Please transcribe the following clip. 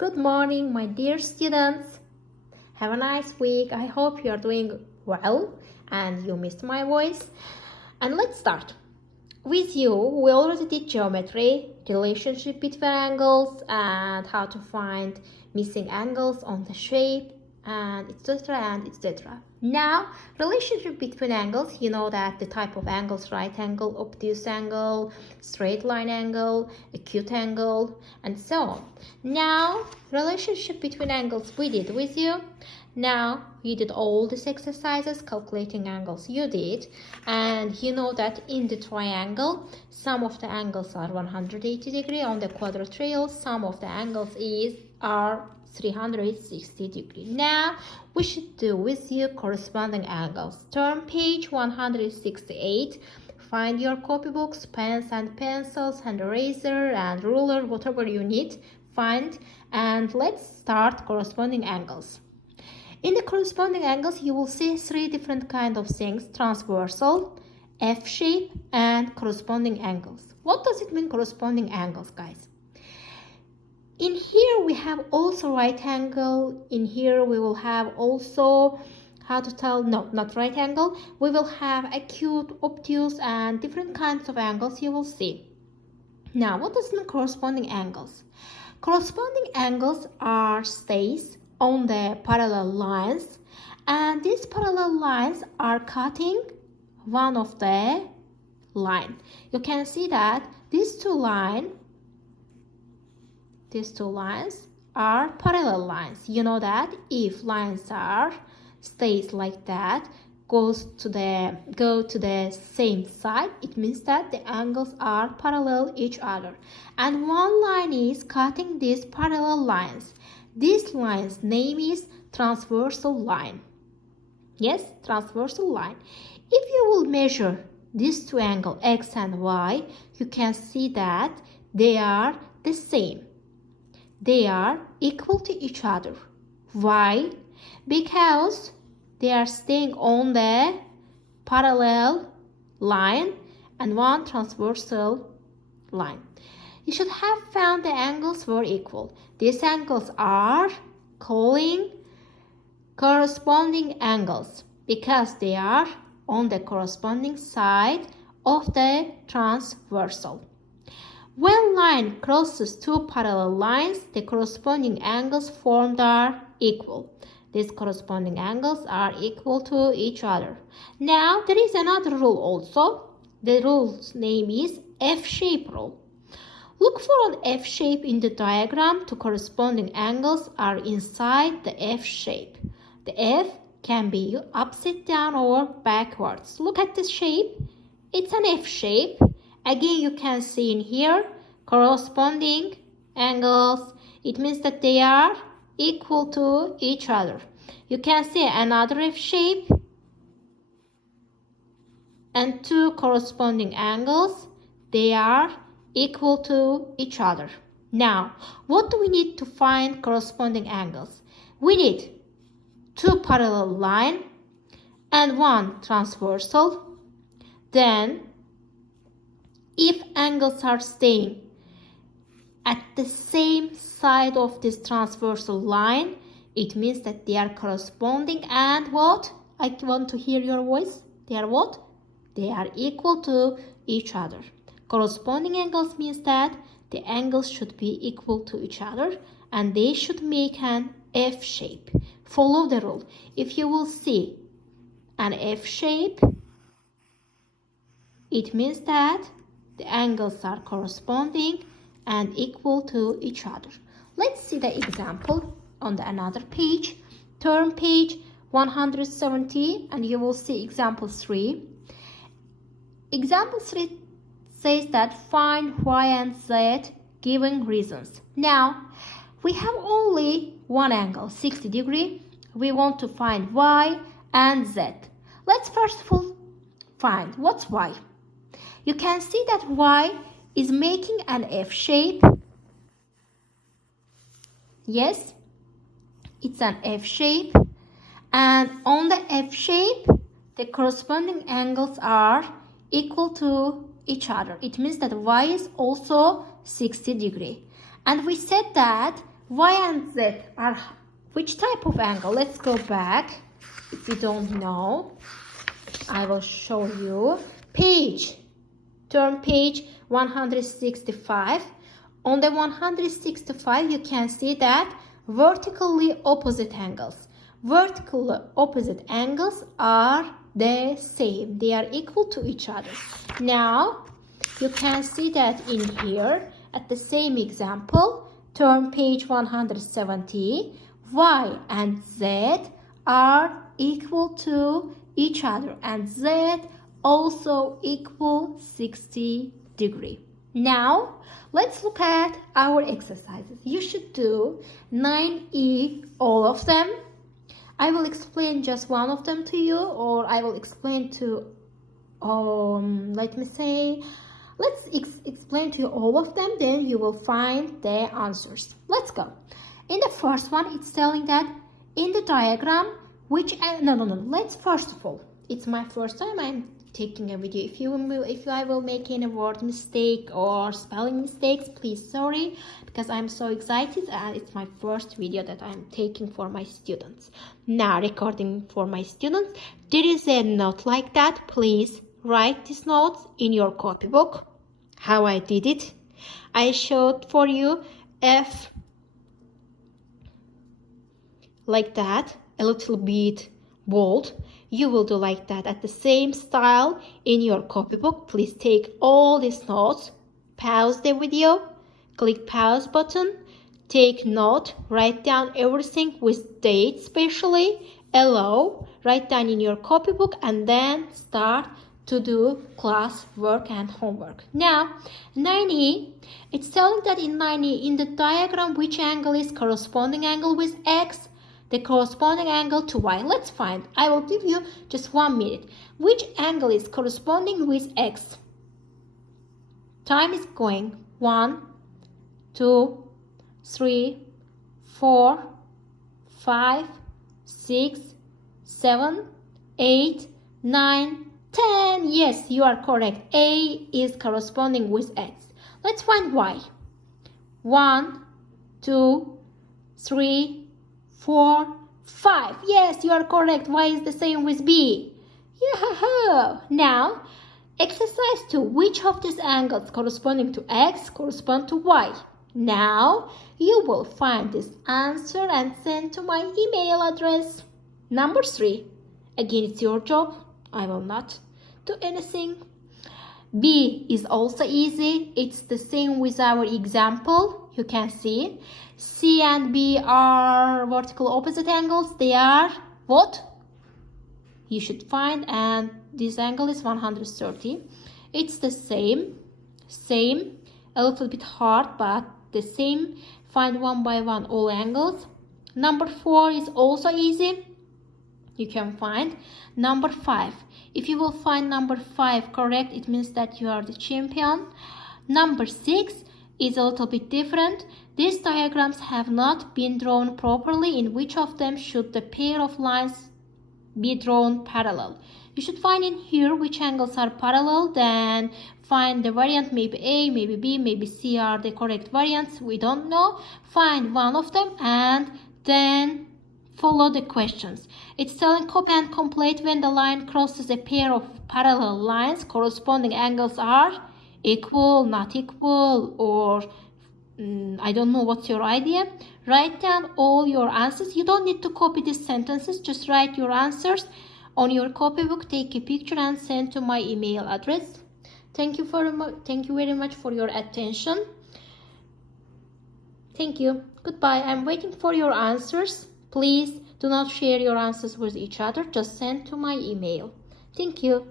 Good morning, my dear students. Have a nice week. I hope you are doing well and you missed my voice. And let's start. With you, we already did geometry, relationship between angles, and how to find missing angles on the shape, and etc. Now, relationship between angles, you know that the type of angles: right angle, obtuse angle, straight line angle, acute angle, and so on. Now, relationship between angles we did with you. Now, you did all these exercises, calculating angles you did, and you know that in the triangle, some of the angles are 180 degree. On the quadrilateral, some of the angles are 360 degree. Now, we should do with you corresponding angles. Turn page 168. Find your copybooks, pens and pencils, and eraser and ruler, whatever you need. Find, and let's start corresponding angles. In the corresponding angles, you will see three different kinds of things: transversal, F shape, and corresponding angles. What does it mean, corresponding angles, guys? In here we have also right angle. In here we will have also, not right angle. We will have acute, obtuse, and different kinds of angles you will see. Now, what does it mean, corresponding angles? Corresponding angles are stays on the parallel lines, and these parallel lines are cutting one of the line. You can see that these two lines are parallel lines. You know that if lines are stays like that, go to the same side, it means that the angles are parallel each other, and one line is cutting these parallel lines. This line's name is transversal line. Yes, transversal line. If you will measure these two angles, X and Y, you can see that they are the same. They are equal to each other. Why? Because they are staying on the parallel line and one transversal line. You should have found the angles were equal. These angles are calling corresponding angles because they are on the corresponding side of the transversal. When line crosses two parallel lines, the corresponding angles formed are equal. These corresponding angles are equal to each other. Now, there is another rule also. The rule's name is F-shape rule. Look for an F shape in the diagram. Two corresponding angles are inside the F shape. The F can be upside down or backwards. Look at this shape. It's an F shape. Again, you can see in here corresponding angles. It means that they are equal to each other. You can see another F shape and two corresponding angles. They are equal to each other. Now, what do we need to find corresponding angles? We need two parallel lines and one transversal. Then, if angles are staying at the same side of this transversal line, it means that they are corresponding, and what? I want to hear your voice. They are what? They are equal to each other. Corresponding angles means that the angles should be equal to each other and they should make an F shape. Follow the rule. If you will see an F shape, it means that the angles are corresponding and equal to each other. Let's see the example on another page. Turn page 170 and you will see example 3. Example 3 says that find Y and Z given reasons. Now, we have only one angle, 60 degree. We want to find Y and Z. Let's first of all find what's Y. You can see that Y is making an F shape. Yes, it's an F shape. And on the F shape, the corresponding angles are equal to each other. It means that Y is also 60 degree. And we said that Y and Z are which type of angle? Let's go back. If you don't know, I will show you. Turn page 165. On the 165, you can see that vertically opposite angles. Vertically opposite angles are the same. They are equal to each other. Now, you can see that in here, at the same example, turn page 170, Y and Z are equal to each other, and Z also equal 60 degrees. Now, let's look at our exercises. You should do 9E, all of them. I will explain just one of them to you, or I will explain to, let's explain to you all of them, then you will find the answers. Let's go. In the first one, it's telling that in the diagram, let's first of all, it's my first time I'm taking a video. If I will make any word mistake or spelling mistakes, please sorry, because I'm so excited and it's my first video that I'm taking for my students. Now recording for my students. There is a note like that. Please write these notes in your copybook. How I did it. I showed for you F like that, a little bit bold. You will do like that at the same style in your copybook. Please take all these notes, pause the video, click pause button, take note, write down everything with date especially, allow, write down in your copybook, and then start to do class work and homework. Now, 9E, it's telling that in 9E, in the diagram, which angle is corresponding angle with X, the corresponding angle to Y. Let's find. I will give you just 1 minute. Which angle is corresponding with X? Time is going. 1, 2, 3, 4, 5, 6, 7, 8, 9, 10. Yes, you are correct. A is corresponding with X. Let's find Y. 1, 2, 3, 4, 5. Yes, you are correct. Y is the same with B. Yeah. Now, exercise 2. Which of these angles corresponding to X correspond to Y? Now, you will find this answer and send to my email address. Number 3. Again, it's your job. I will not do anything. B is also easy. It's the same with our example. You can see. C and B are vertical opposite angles. They are what? You should find, and this angle is 130. It's the same, a little bit hard, but the same. Find one by one all angles. Number 4 is also easy. You can find. Number 5. If you will find number 5 correct, it means that you are the champion. Number 6 is a little bit different. These diagrams have not been drawn properly. In which of them should the pair of lines be drawn parallel? You should find in here which angles are parallel, then find the variant. Maybe A, maybe B, maybe C are the correct variants. We don't know. Find one of them and then follow the questions. It's telling copy and complete when the line crosses a pair of parallel lines. Corresponding angles are equal, not equal, or I don't know what's your idea. Write down all your answers. You don't need to copy these sentences. Just write your answers on your copybook. Take a picture and send to my email address. Thank you very much for your attention. Thank you. Goodbye. I'm waiting for your answers. Please do not share your answers with each other. Just send to my email. Thank you.